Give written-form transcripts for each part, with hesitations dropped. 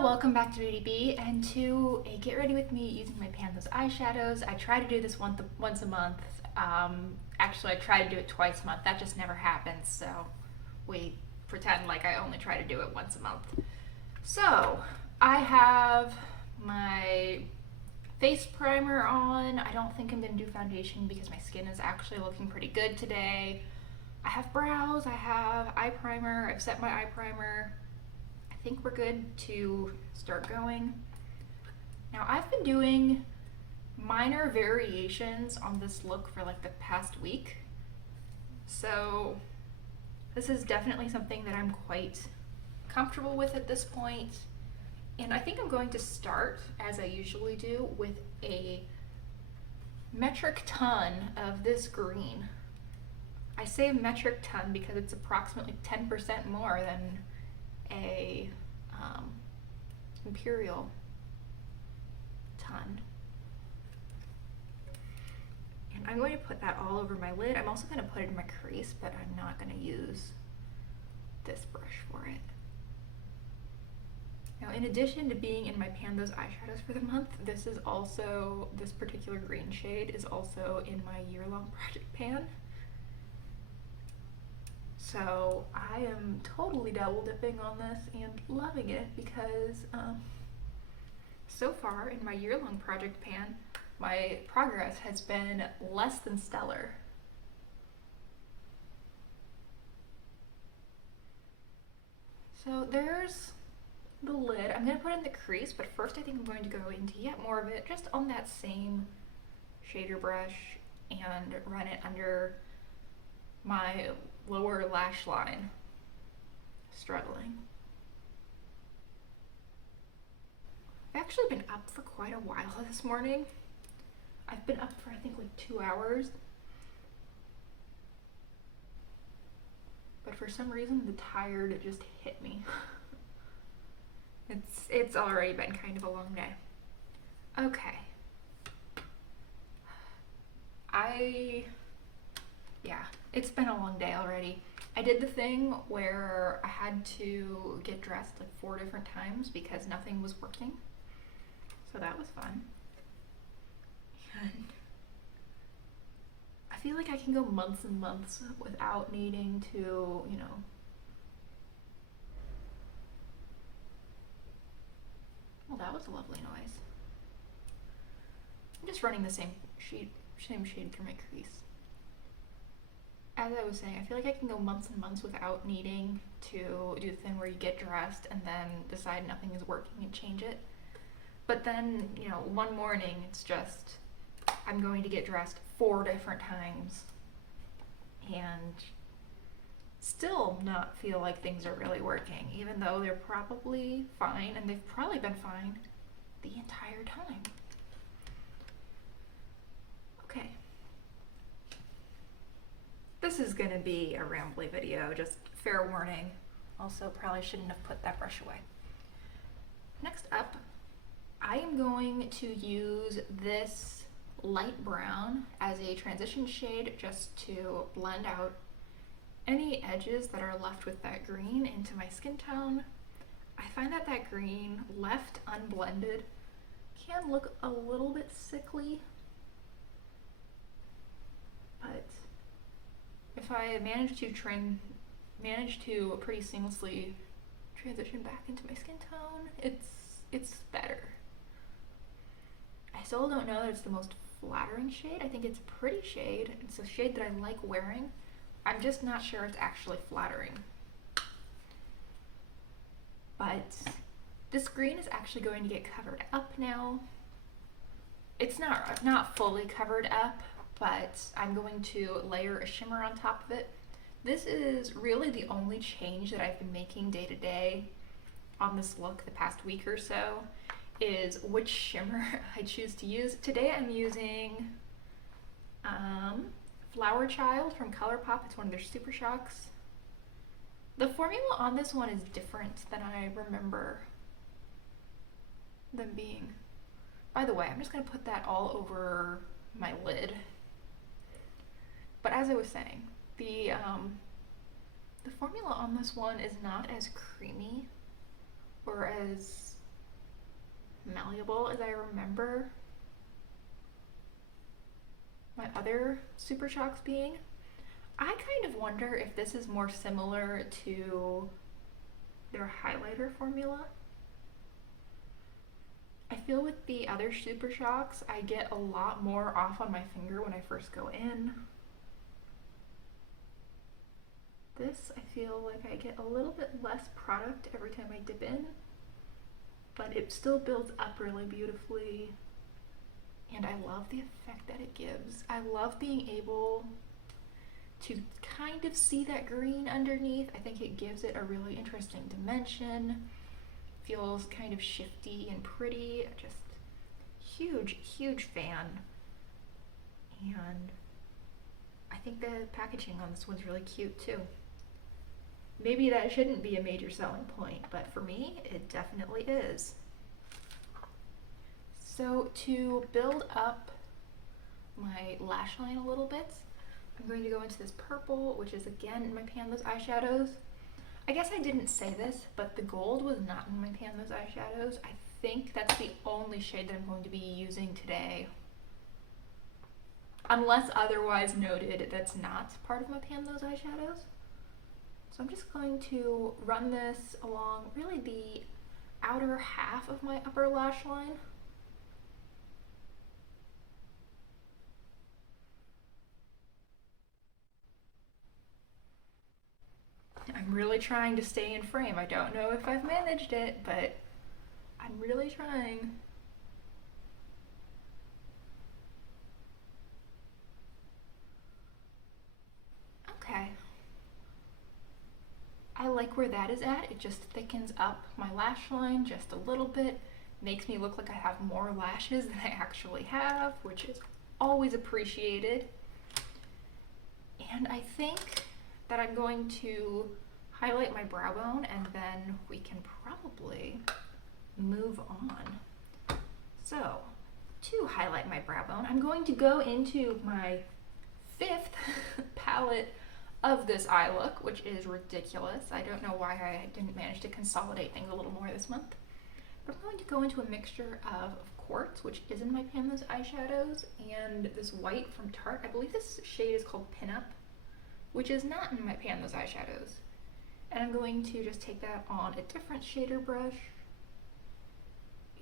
Hello, welcome back to Beauty Bee and to a get ready with me using my Pan Those Eyeshadows. I try to do this once a month. Actually, I try to do it twice a month. That just never happens, so we pretend like I only try to do it once a month. So, I have my face primer on. I don't think I'm going to do foundation because my skin is actually looking pretty good today. I have brows, I have eye primer, I've set my eye primer. I think we're good to start going. Now I've been doing minor variations on this look for like the past week. So this is definitely something that I'm quite comfortable with at this point. And I think I'm going to start, as I usually do, with a metric ton of this green. I say metric ton because it's approximately 10% more than a imperial ton. And I'm going to put that all over my lid. I'm also going to put it in my crease, but I'm not going to use this brush for it. Now, in addition to being in my Pan Those Eyeshadows for the month, this particular green shade is also in my year-long project pan. So I am totally double dipping on this and loving it because so far in my year-long project pan, my progress has been less than stellar. So there's the lid. I'm going to put in the crease, but first I think I'm going to go into yet more of it just on that same shader brush and run it under my lower lash line. Struggling. I've actually been up for quite a while this morning. I've been up for I think like 2 hours. But for some reason the tired just hit me. It's already been kind of a long day. Okay. Yeah, it's been a long day already. I did the thing where I had to get dressed like 4 different times because nothing was working. So that was fun. And I feel like I can go months and months without needing to, well, that was a lovely noise. I'm just running the same shade through my crease. As I was saying, I feel like I can go months and months without needing to do the thing where you get dressed and then decide nothing is working and change it. But then, one morning it's just, I'm going to get dressed 4 different times and still not feel like things are really working, even though they're probably fine, and they've probably been fine the entire time. Okay. This is gonna be a rambly video, just fair warning. Also, probably shouldn't have put that brush away. Next up, I am going to use this light brown as a transition shade just to blend out any edges that are left with that green into my skin tone. I find that green left unblended can look a little bit sickly, but if I manage to pretty seamlessly transition back into my skin tone, it's better. I still don't know that it's the most flattering shade. I think it's a pretty shade. It's a shade that I like wearing. I'm just not sure it's actually flattering. But this green is actually going to get covered up now. It's not fully covered up, but I'm going to layer a shimmer on top of it. This is really the only change that I've been making day to day on this look the past week or so, is which shimmer I choose to use. Today I'm using Flower Child from ColourPop. It's one of their Super Shocks. The formula on this one is different than I remember them being. By the way, I'm just going to put that all over my lid. But as I was saying, the formula on this one is not as creamy or as malleable as I remember my other Super Shocks being. I kind of wonder if this is more similar to their highlighter formula. I feel with the other Super Shocks, I get a lot more off on my finger when I first go in. This, I feel like I get a little bit less product every time I dip in, but it still builds up really beautifully, and I love the effect that it gives. I love being able to kind of see that green underneath. I think it gives it a really interesting dimension. Feels kind of shifty and pretty. Just huge fan. And I think the packaging on this one's really cute too. Maybe that shouldn't be a major selling point, but for me, it definitely is. So to build up my lash line a little bit, I'm going to go into this purple, which is again in my Pan Those Eyeshadows. I guess I didn't say this, but the gold was not in my Pan Those Eyeshadows. I think that's the only shade that I'm going to be using today. Unless otherwise noted, that's not part of my Pan Those Eyeshadows. So I'm just going to run this along really the outer half of my upper lash line. I'm really trying to stay in frame. I don't know if I've managed it, but I'm really trying. Okay. I like where that is at. It just thickens up my lash line just a little bit. Makes me look like I have more lashes than I actually have, which is always appreciated. And I think that I'm going to highlight my brow bone and then we can probably move on. So, to highlight my brow bone, I'm going to go into my 5th palette of this eye look, which is ridiculous. I don't know why I didn't manage to consolidate things a little more this month. But I'm going to go into a mixture of quartz, which is in my Pan Those Eyeshadows, and this white from Tarte. I believe this shade is called Pinup, which is not in my Pan Those Eyeshadows. And I'm going to just take that on a different shader brush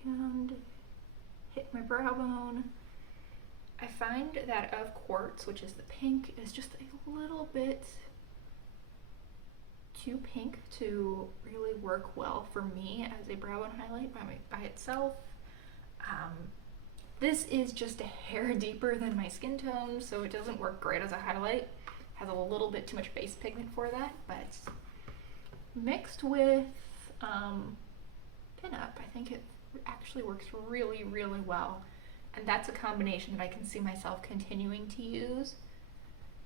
and hit my brow bone. I find that of quartz, which is the pink, is just a little bit too pink to really work well for me as a brow bone highlight by itself. This is just a hair deeper than my skin tone, so it doesn't work great as a highlight. Has a little bit too much base pigment for that, but mixed with Pinup, I think it actually works really, really well. And that's a combination that I can see myself continuing to use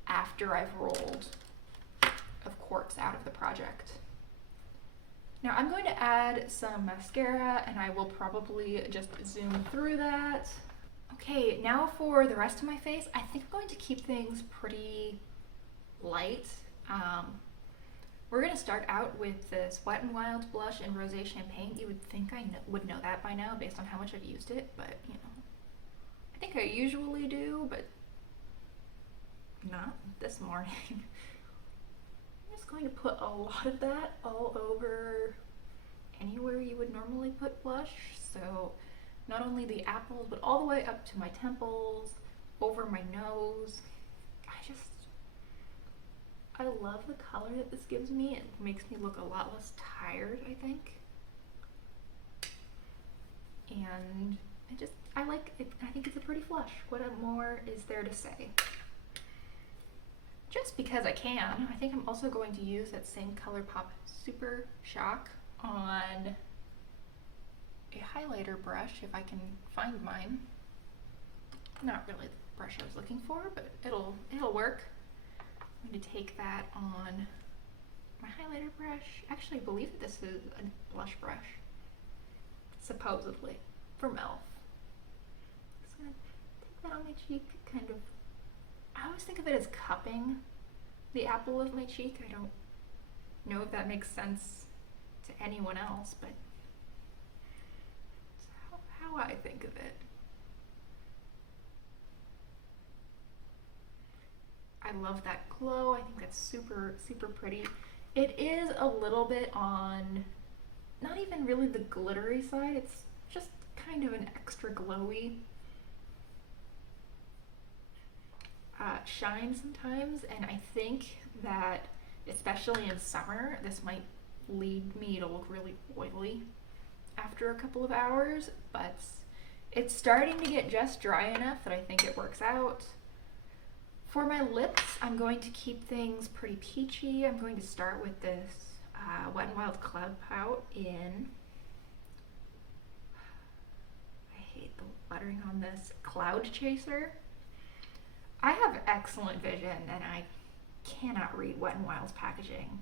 after I've rolled of quartz out of the project. Now I'm going to add some mascara and I will probably just zoom through that. Okay, now for the rest of my face, I think I'm going to keep things pretty light. We're going to start out with this Wet n Wild blush in Rosé Champagne. You would think I would know that by now based on how much I've used it, but you know, I think I usually do, but not this morning. I'm just going to put a lot of that all over anywhere you would normally put blush. So not only the apples, but all the way up to my temples, over my nose. I love the color that this gives me. It makes me look a lot less tired, I think. And I like it. I think it's a pretty flush. What more is there to say? Just because I can, I think I'm also going to use that same ColourPop Super Shock on a highlighter brush, if I can find mine. Not really the brush I was looking for, but it'll work. I'm going to take that on my highlighter brush. Actually, I believe that this is a blush brush, supposedly, from e.l.f. Just going to take that on my cheek, kind of. I always think of it as cupping the apple of my cheek. I don't know if that makes sense to anyone else, but of it. I love that glow. I think that's super, super pretty. It is a little bit on, not even really the glittery side, it's just kind of an extra glowy shine sometimes, and I think that especially in summer this might lead me to look really oily after a couple of hours, but it's starting to get just dry enough that I think it works out. For my lips, I'm going to keep things pretty peachy. I'm going to start with this Wet n Wild Cloud Pout in, I hate the lettering on this, Cloud Chaser. I have excellent vision and I cannot read Wet n Wild's packaging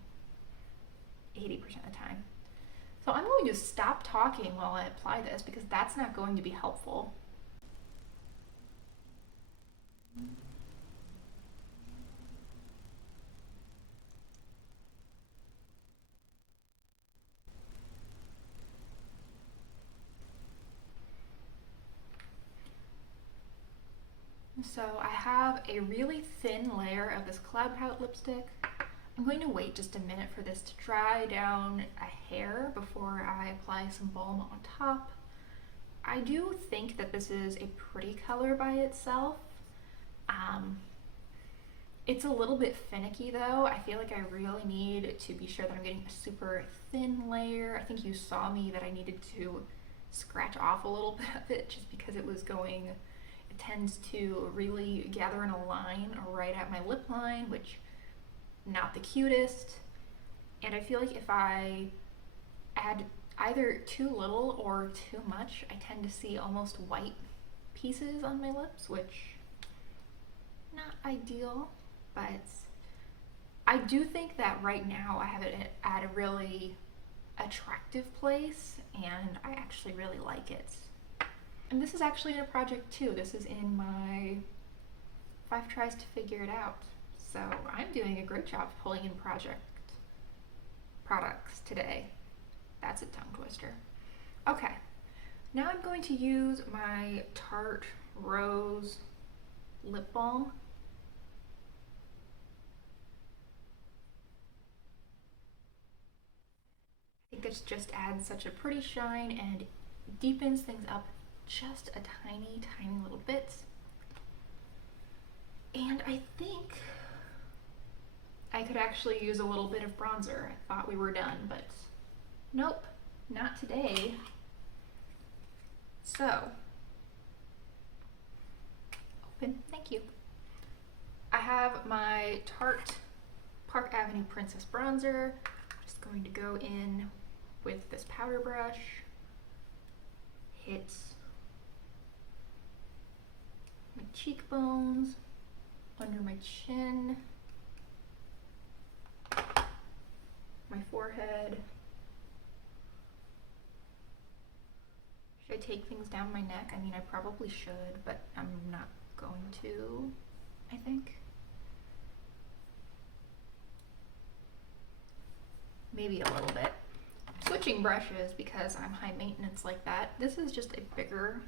80% of the time. So I'm going to stop talking while I apply this because that's not going to be helpful. So I have a really thin layer of this Cloud Pout lipstick. I'm going to wait just a minute for this to dry down a hair before I apply some balm on top. I do think that this is a pretty color by itself. It's a little bit finicky though. I feel like I really need to be sure that I'm getting a super thin layer. I think you saw me that I needed to scratch off a little bit of it just because it was going, it tends to really gather in a line right at my lip line, which not the cutest. And I feel like if I add either too little or too much, I tend to see almost white pieces on my lips, which not ideal, but I do think that right now I have it at a really attractive place and I actually really like it. And this is actually in a project too. This is in my 5 tries to figure it out. So I'm doing a great job pulling in project products today. That's a tongue twister. Okay, now I'm going to use my Tarte Rose Lip Balm. I think this just adds such a pretty shine and deepens things up just a tiny, tiny little bit. And I think I could actually use a little bit of bronzer. I thought we were done, but nope, not today. So, open, thank you. I have my Tarte Park Avenue Princess Bronzer. Just going to go in with this powder brush, hit my cheekbones, under my chin, my forehead. Should I take things down my neck? I mean, I probably should, but I'm not going to, I think. Maybe a little bit. Switching brushes because I'm high maintenance like that. This is just a bigger,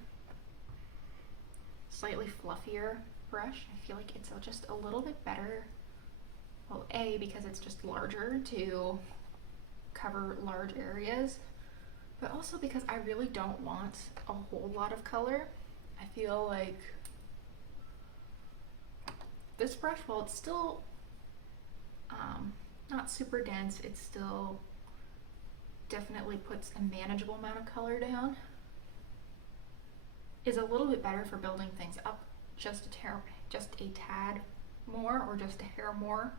slightly fluffier brush. I feel like it's just a little bit better. Well, A, because it's just larger to cover large areas, but also because I really don't want a whole lot of color. I feel like this brush, while it's still not super dense, it still definitely puts a manageable amount of color down, is a little bit better for building things up just a tad more, or just a hair more,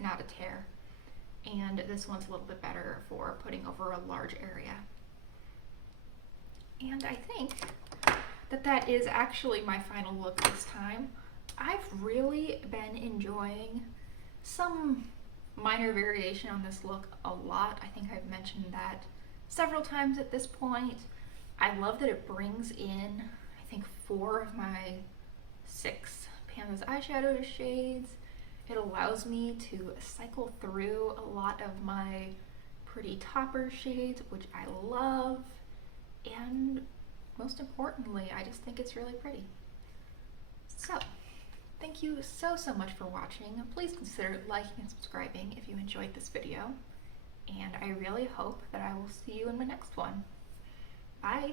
not a tear. And this one's a little bit better for putting over a large area. And I think that that is actually my final look this time. I've really been enjoying some minor variation on this look a lot. I think I've mentioned that several times at this point. I love that it brings in, I think, 4 of my 6 Pan Those Eyeshadows shades. It allows me to cycle through a lot of my pretty topper shades, which I love. And most importantly, I just think it's really pretty. So, thank you so much for watching. Please consider liking and subscribing if you enjoyed this video. And I really hope that I will see you in my next one. Bye!